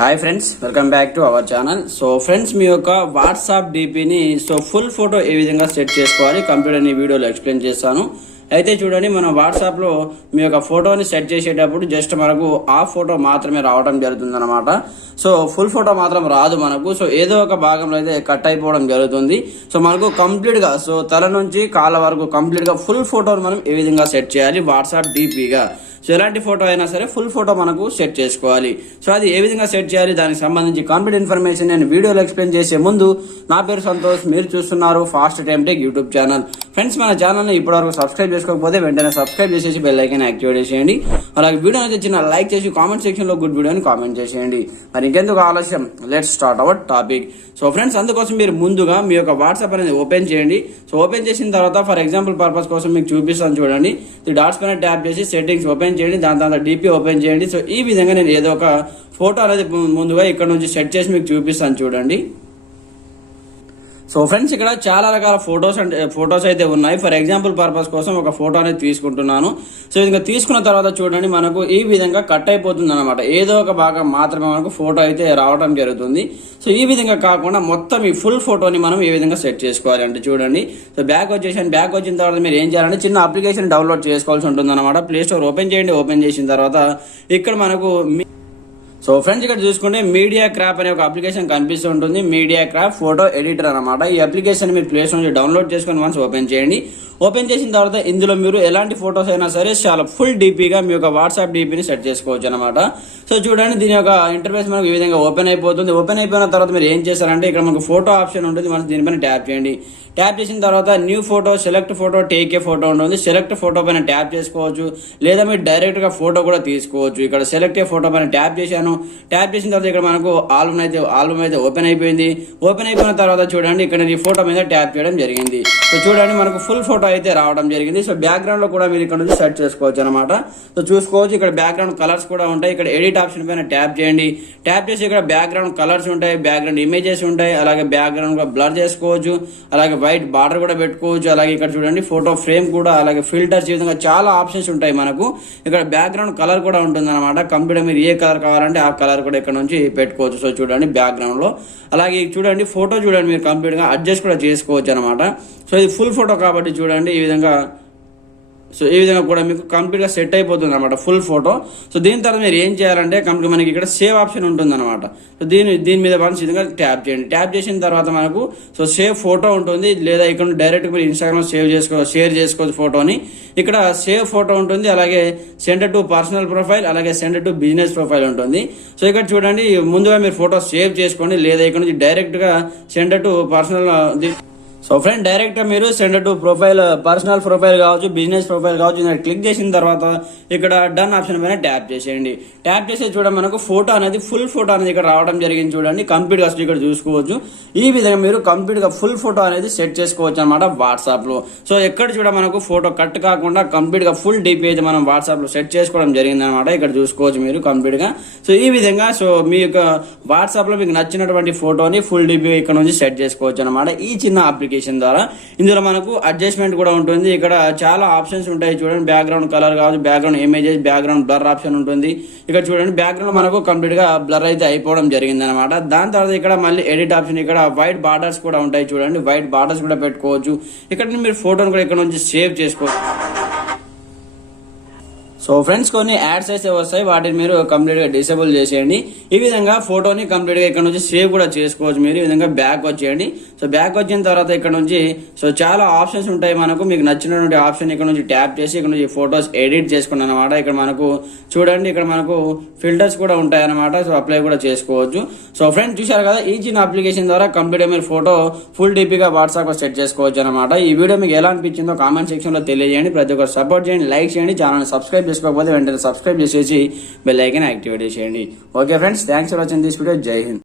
Hi friends welcome back to our channel so friends మీ యొక్క WhatsApp డిపిని so full photo ఏ విధంగా set చేసుకోవాలి కంప్యూటర్ వీడియోలో ఎక్స్ప్లెయిన్ చేస్తాను. అయితే చూడండి మనం వాట్సాప్లో మీ యొక్క ఫోటోని సెట్ చేసేటప్పుడు జస్ట్ మనకు ఆ ఫోటో మాత్రమే రావడం జరుగుతుందన్నమాట. సో ఫుల్ ఫోటో మాత్రం రాదు మనకు. సో ఏదో ఒక భాగంలో అయితే కట్ అయిపోవడం జరుగుతుంది. సో మనకు కంప్లీట్గా సో తల నుంచి కాళ్ళ వరకు కంప్లీట్గా ఫుల్ ఫోటోని మనం ఏ విధంగా సెట్ చేయాలి వాట్సాప్ డిపిగా సో ఎలాంటి ఫోటో అయినా సరే ఫుల్ ఫోటో మనకు సెట్ చేసుకోవాలి. సో అది ఏ విధంగా సెట్ చేయాలి దానికి సంబంధించి కంప్లీట్ ఇన్ఫర్మేషన్ నేను వీడియోలో ఎక్స్ప్లెయిన్ చేసే ముందు నా పేరు సంతోష్ మీరు చూస్తున్నారు fast time tech YouTube channel. Friends మన ఛానల్ని ఇప్పటివరకు సబ్స్క్రైబ్ చేసుకోకపోతే వెంటనే సబ్స్క్రైబ్ చేసేసి బెల్ ఐకన్ యాక్టివేట్ చేసేయండి. అలాగే వీడియో అయితే చిన్న లైక్ చేసి కామెంట్ సెక్షన్లో గుడ్ వీడియోని కామెంట్ చేసేయండి. మరి ఇంకెందుకు ఆలస్యం? Let start our topic so friends అందుకోసం మీరు ముందుగా మీ యొక్క వాట్సాప్ అనేది ఓపెన్ చేయండి. సో ఓపెన్ చేసిన తర్వాత ఫర్ ఎగ్జాంపుల్ పర్పస్ కోసం మీకు చూపిస్తాను చూడండి. ఈ డాట్స్ పైన ట్యాప్ చేసి సెట్టింగ్స్ ఓపెన్ చేయండి దాని తర్వాత డిపి ఓపెన్ చేయండి. సో ఈ విధంగా నేను ఏదో ఒక ఫోటో అనేది ముందుగా ఇక్కడ నుంచి సెట్ చేసి మీకు చూపిస్తాను చూడండి. సో ఫ్రెండ్స్ ఇక్కడ చాలా రకాల ఫొటోస్ అంటే ఫొటోస్ అయితే ఉన్నాయి. ఫర్ ఎగ్జాంపుల్ పర్పస్ కోసం ఒక ఫోటో అనేది తీసుకుంటున్నాను. సో ఇంకా తీసుకున్న తర్వాత చూడండి మనకు ఈ విధంగా కట్ అయిపోతుంది అనమాట ఏదో ఒక భాగం మాత్రమే మనకు ఫోటో అయితే రావడం జరుగుతుంది. సో ఈ విధంగా కాకుండా మొత్తం ఈ ఫుల్ ఫోటోని మనం ఏ విధంగా సెట్ చేసుకోవాలి అంటే చూడండి. సో బ్యాక్ వచ్చేసాను బ్యాక్ వచ్చిన తర్వాత మీరు ఏం చేయాలంటే చిన్న అప్లికేషన్ డౌన్లోడ్ చేసుకోవాల్సి ఉంటుంది అనమాట ప్లే స్టోర్ ఓపెన్ చేయండి ఓపెన్ చేసిన తర్వాత ఇక్కడ మనకు సో ఫ్రెండ్స్ ఇక్కడ చూసుకుంటే మీడియా క్రాప్ అనే ఒక అప్లికేషన్ కనిపిస్తూ ఉంటుంది. మీడియా క్రాప్ ఫోటో ఎడిటర్ అనమాట ఈ అప్లికేషన్ మీరు ప్లేస్ నుంచి డౌన్లోడ్ చేసుకొని వన్స్ ఓపెన్ చేయండి. ఓపెన్ చేసిన తర్వాత ఇందులో మీరు ఎలాంటి ఫొటోస్ అయినా సరే చాలా ఫుల్ డీపీగా మీ యొక్క వాట్సాప్ డీపీని సెట్ చేసుకోవచ్చు అనమాట సో చూడండి దీని యొక్క ఇంటర్ఫేస్ మనకు ఈ విధంగా ఓపెన్ అయిపోతుంది. ఓపెన్ అయిపోయిన తర్వాత మీరు ఏం చేస్తారంటే ఇక్కడ మనకు ఫోటో ఆప్షన్ ఉంటుంది. మనం దీనిపైన ట్యాప్ చేయండి. ట్యాప్ చేసిన తర్వాత new photo select photo take a photo ఉంటుంది. సెలెక్ట్ ఫోటో పైన ట్యాప్ చేసుకోవచ్చు. లేదా మీరు డైరెక్ట్గా ఫోటో కూడా తీసుకోవచ్చు. ఇక్కడ సెలెక్ట్ ఏ ఫోటో పైన ట్యాప్ చేశాను. ట్యాప్ చేసిన తర్వాత ఇక్కడ మనకు ఆల్బమ్ అయితే ఆల్బమ్ అయితే ఓపెన్ అయిపోయింది. ఓపెన్ అయిపోయిన తర్వాత చూడండి ఇక్కడ ఈ ఫోటో మీద ట్యాప్ చేయడం జరిగింది. సో చూడండి మనకు ఫుల్ ఫోటో అయితే రావడం జరిగింది. సో బ్యాక్గ్రౌండ్లో కూడా మీరు ఇక్కడ నుంచి సెర్చ్ చేసుకోవచ్చు అనమాట సో చూసుకోవచ్చు ఇక్కడ బ్యాక్గ్రౌండ్ కలర్స్ కూడా ఉంటాయి. ఇక్కడ ఎడిట్ ఆప్షన్ పైన ట్యాప్ చేయండి. ట్యాప్ చేసి ఇక్కడ బ్యాక్గ్రౌండ్ కలర్స్ ఉంటాయి బ్యాక్గ్రౌండ్ ఇమేజెస్ ఉంటాయి. అలాగే బ్యాక్గ్రౌండ్ కూడా బ్లర్ చేసుకోవచ్చు. అలాగే వైట్ బార్డర్ కూడా పెట్టుకోవచ్చు. అలాగే ఇక్కడ చూడండి ఫోటో ఫ్రేమ్ కూడా అలాగే ఫిల్టర్స్ ఈ విధంగా చాలా ఆప్షన్స్ ఉంటాయి మనకు. ఇక్కడ బ్యాక్గ్రౌండ్ కలర్ కూడా ఉంటుంది అనమాట కంప్యూటర్ మీరు ఏ కలర్ కావాలంటే ఆ కలర్ కూడా ఇక్కడ నుంచి పెట్టుకోవచ్చు. సో చూడండి బ్యాక్గ్రౌండ్లో అలాగే చూడండి ఫోటో చూడండి మీరు కంప్లీట్గా అడ్జస్ట్ కూడా చేసుకోవచ్చు అనమాట సో ఇది ఫుల్ ఫోటో కాబట్టి చూడండి ఈ విధంగా సో ఈ విధంగా కూడా మీకు కంప్లీట్గా సెట్ అయిపోతుంది అనమాట ఫుల్ ఫోటో సో దీని తర్వాత మీరు ఏం చేయాలంటే కంప్లీట్ మనకి ఇక్కడ సేవ్ ఆప్షన్ ఉంటుంది అనమాట సో దీని దీని మీద వన్స్ విధంగా ట్యాప్ చేయండి. ట్యాప్ చేసిన తర్వాత మనకు సో సేవ్ ఫోటో ఉంటుంది లేదా ఇక్కడ డైరెక్ట్ మీరు ఇన్స్టాగ్రామ్ సేవ్ చేసుకో షేర్ చేసుకోవచ్చు ఫోటోని ఇక్కడ సేవ్ ఫోటో ఉంటుంది అలాగే సెండర్ టు పర్సనల్ ప్రొఫైల్ అలాగే సెండర్ టు బిజినెస్ ప్రొఫైల్ ఉంటుంది. సో ఇక్కడ చూడండి ముందుగా మీరు ఫోటో సేవ్ చేసుకోండి లేదా ఇక్కడ నుంచి డైరెక్ట్గా sender to personal so friend direct మీరు send to profile personal profile కావచ్చు బిజినెస్ ప్రొఫైల్ కావచ్చు ఇక్కడ క్లిక్ చేసిన తర్వాత ఇక్కడ డన్ ఆప్షన్ పైన ట్యాప్ చేసేయండి. ట్యాప్ చేసి చూడండి మనకు ఫోటో అనేది ఫుల్ ఫోటో అనేది ఇక్కడ రావడం జరిగింది చూడండి. కంప్లీట్గా ఇక్కడ చూసుకోవచ్చు. ఈ విధంగా మీరు కంప్లీట్గా ఫుల్ ఫోటో అనేది సెట్ చేసుకోవచ్చు అనమాట వాట్సాప్లో. సో ఎక్కడ చూడ మనకు ఫోటో కట్ కాకుండా కంప్లీట్గా ఫుల్ డీపీ అయితే మనం వాట్సాప్లో సెట్ చేసుకోవడం జరిగింది అనమాట ఇక్కడ చూసుకోవచ్చు మీరు కంప్లీట్గా. సో ఈ విధంగా సో మీ యొక్క వాట్సాప్లో మీకు నచ్చినటువంటి ఫోటోని ఫుల్ డీపీ ఇక్కడ నుంచి సెట్ చేసుకోవచ్చు అనమాట ఈ చిన్న అప్లికేషన్ ద్వారా ఇందులో మనకు అడ్జస్ట్మెంట్ కూడా ఉంటుంది. ఇక్కడ చాలా ఆప్షన్స్ ఉంటాయి చూడండి. బ్యాక్గ్రౌండ్ కలర్ కావచ్చు background images background blur option ఉంటుంది. ఇక్కడ చూడండి బ్యాక్గ్రౌండ్ మనకు కంప్లీట్గా బ్లర్ అయితే అయిపోవడం జరిగింది అనమాట దాని తర్వాత ఇక్కడ మళ్ళీ ఎడిట్ ఆప్షన్ ఇక్కడ వైట్ బార్డర్స్ కూడా ఉంటాయి చూడండి. వైట్ బార్డర్స్ కూడా పెట్టుకోవచ్చు. ఇక్కడ మీరు ఫోటోని కూడా ఇక్కడ నుంచి సేవ్ చేసుకోవచ్చు. సో ఫ్రెండ్స్ కొన్ని యాడ్స్ అయితే వస్తాయి. వాటిని మీరు కంప్లీట్గా డిసేబుల్ చేసేయండి. ఈ విధంగా ఫోటోని కంప్లీట్గా ఇక్కడ నుంచి సేవ్ కూడా చేసుకోవచ్చు మీరు. ఈ విధంగా బ్యాక్ వచ్చేయండి సో బ్యాక్ వచ్చిన తర్వాత ఇక్కడ నుంచి సో చాలా ఆప్షన్స్ ఉంటాయి మనకు. మీకు నచ్చినటువంటి ఆప్షన్ ఇక్కడ నుంచి ట్యాప్ చేసి ఇక్కడ నుంచి ఫోటోస్ ఎడిట్ చేసుకున్నాను అనమాట ఇక్కడ మనకు చూడండి ఇక్కడ మనకు ఫిల్టర్స్ కూడా ఉంటాయి అనమాట సో అప్లై కూడా చేసుకోవచ్చు. సో ఫ్రెండ్స్ చూశారు కదా? ఈ చిన్న అప్లికేషన్ ద్వారా కంప్లీట్ మీరు ఫోటో ఫుల్ డీపీగా వాట్సాప్లో సెట్ చేసుకోవచ్చు అనమాట ఈ వీడియో మీకు ఎలా అనిపించిందో కామెంట్ సెక్షన్లో తెలియజేయండి. ప్రతి ఒక్కరు సపోర్ట్ చేయండి లైక్ చేయండి. ఛానల్ సబ్స్క్రైబ్ చేసుకోకపోతే వెంటనే సబ్స్క్రైబ్ చేసేసి బెల్ ఐకన్ యాక్టివేట్ చేయండి okay friends thanks for watching this video జై హింద్